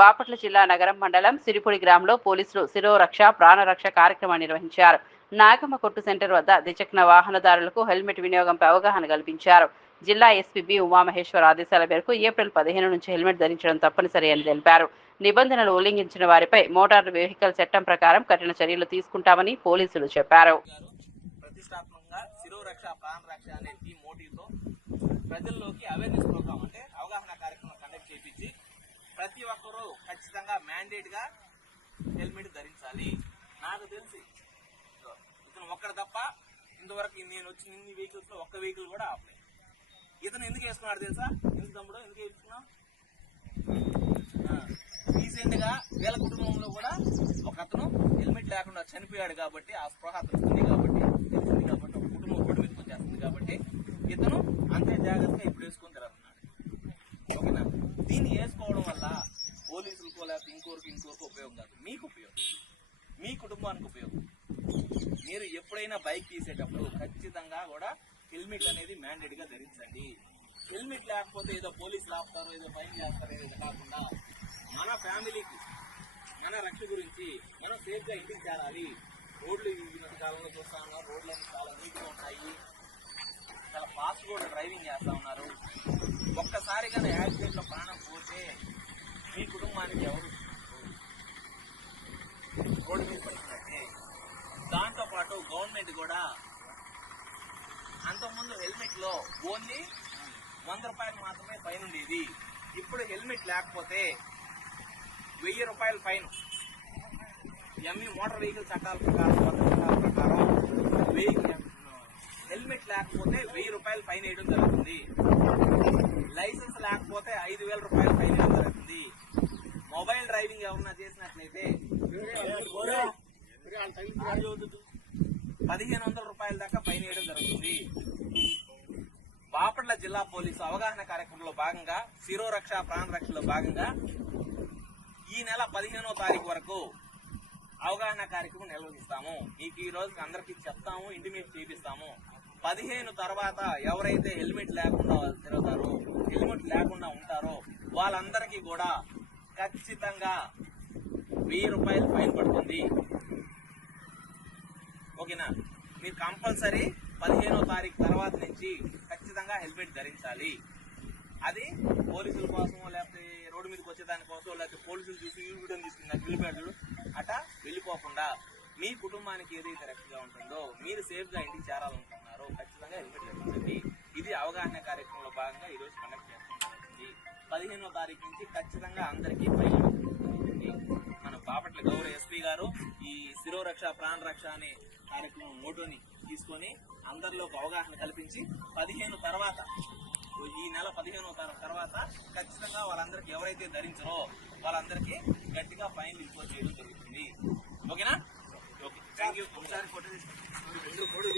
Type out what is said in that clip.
బాపట్ల జిల్లా నగరం మండలం సిరిపూడి గ్రామంలో పోలీసులు శిరోరక్ష ప్రాణరక్ష కార్యక్రమాన్ని నిర్వహించారు. నాగమ్మ కొట్టు సెంటర్ వద్ద ద్విచక్ర వాహనదారులకు హెల్మెట్ వినియోగంపై అవగాహన కల్పించారు. జిల్లా ఎస్పీ బి ఉమామహేశ్వర్ ఆదేశాల మేరకు ఏప్రిల్ 15 నుంచి హెల్మెట్ ధరించడం తప్పనిసరి అని తెలిపారు. నిబంధనలు ఉల్లంఘించిన వారిపై మోటార్ వెహికల్ చట్టం ప్రకారం కఠిన చర్యలు తీసుకుంటామని పోలీసులు చెప్పారు. ప్రజల్లోకి అవేర్నెస్ ప్రోగ్రామ్ అంటే అవగాహన కార్యక్రమం కండక్ట్ చేయించి ప్రతి ఒక్కరూ ఖచ్చితంగా మ్యాండేట్ గా హెల్మెట్ ధరించాలి. నాకు తెలిసి ఇతను ఒక్కడ తప్ప ఇంతవరకు నేను వచ్చిన ఇన్ని వెహికల్స్ లో ఒక్క వెహికల్ కూడా ఆపలేదు. ఇతను ఎందుకు వేసుకున్నాడు తెలుసా? ఎందుకు తమ్ముడు ఎందుకు వేసుకున్నావు? రీసెంట్ గా వీళ్ళ కుటుంబంలో కూడా ఒక అతను హెల్మెట్ లేకుండా చనిపోయాడు కాబట్టి ఆ స్పృహ అతను ఉంది కాబట్టి ఒక కుటుంబం రోడ్డు మీదకి వచ్చేస్తుంది కాబట్టి ఇతను అంతే జాగ్రత్తగా ఇప్పుడు వేసుకొని తిరుగుతున్నాడు. ఓకేనా? దీన్ని వేసుకోవడం వల్ల పోలీసులకో లేకపోతే ఇంకోరికి ఉపయోగం కాదు, మీకు ఉపయోగం, మీ కుటుంబానికి ఉపయోగం. మీరు ఎప్పుడైనా బైక్ తీసేటప్పుడు ఖచ్చితంగా కూడా హెల్మెట్ అనేది మ్యాండేట్ గా ధరించండి. హెల్మెట్ లేకపోతే ఏదో పోలీసులు ఆపుతారో ఏదో ఫైన్ చేస్తారో ఏదో కాకుండా మన ఫ్యామిలీకి మన రక్ష గురించి మనం సేఫ్ గా ఇంటికి చేరాలి. రోడ్లు ఈ కాలంలో చూస్తా ఉన్నారు, రోడ్లన్నీ చాలా నీట్ గా ఉన్నాయి, చాలా ఫాస్ట్ కూడా డ్రైవింగ్ చేస్తా ఉన్నారు. ఒక్కసారిగా యాక్సిడెంట్ లో ప్రాణం పోతే మీ కుటుంబానికి ఎవరు రోడ్డు మీద పడుతున్నట్టే. దాంతో పాటు గవర్నమెంట్ కూడా అంతకుముందు హెల్మెట్ లో ఓన్లీ 100 రూపాయలు మాత్రమే ఫైన్ ఉండేది. ఇప్పుడు హెల్మెట్ లేకపోతే 1000 రూపాయల ఫైన్. ఎంఈ మోటార్ వెహికల్ చట్టాల ప్రకారం హెల్మెట్ లేకపోతే 1000 రూపాయలు ఫైన్ వేయడం జరుగుతుంది. లైసెన్స్ లేకపోతే 5000 రూపాయలు ఫైన్ వేయడం జరుగుతుంది. మొబైల్ డ్రైవింగ్ ఎవరన్నా చేసినట్లయితే 1500 రూపాయల దాకా ఫైన్ వేయడం జరుగుతుంది. బాపట్ల జిల్లా పోలీసు అవగాహన కార్యక్రమంలో భాగంగా శిరోరక్ష ప్రాణరక్షలో భాగంగా ఈ నెల 15వ తారీఖు వరకు అవగాహన కార్యక్రమం నిర్వహిస్తాము. మీకు ఈ రోజు అందరికీ చెప్తాము, ఇంటిమేట్ చేపిస్తాము. 15 తర్వాత ఎవరైతే హెల్మెట్ లేకుండా తిరుగుతారో, హెల్మెట్ లేకుండా ఉంటారో వాళ్ళందరికీ కూడా ఖచ్చితంగా 1000 రూపాయలు ఫైన్ పడుతుంది. ఓకేనా? మీరు కంపల్సరీ 15వ తారీఖు తర్వాత నుంచి ఖచ్చితంగా హెల్మెట్ ధరించాలి. అది పోలీసుల కోసమో లేకపోతే రోడ్డు మీదకి వచ్చే దానికోసం లేకపోతే పోలీసులు చూసి వీడియో తీసుకున్న వెళ్ళిపోయాడు అట వెళ్ళిపోకుండా మీ కుటుంబానికి ఏదైతే రక్షగా ఉంటుందో, మీరు సేఫ్ గా ఇంటికి చేరాలనుకుంటున్నారో ఖచ్చితంగా హెల్మెట్ ధరించండి. ఇది అవగాహన కార్యక్రమంలో భాగంగా ఈ రోజు కండక్ట్ చేస్తుంది. 15వ తారీఖు నుంచి ఖచ్చితంగా అందరికీ ఫైన్ మన బాపట్ల గౌరవ ఎస్పీ గారు ఈ శిరోరక్ష ప్రాణరక్ష అనే కార్యక్రమం మోటోని తీసుకొని అందరిలోకి అవగాహన కల్పించి 15 తర్వాత ఈ నెల 15వ తర్వాత ఖచ్చితంగా వాళ్ళందరికీ ఎవరైతే ధరించారో వాళ్ళందరికీ గట్టిగా ఫైన్ ఇంపోజ్ చేయడం జరుగుతుంది. ఓకేనా? Okay, thank you. ఒకసారి ఫోటో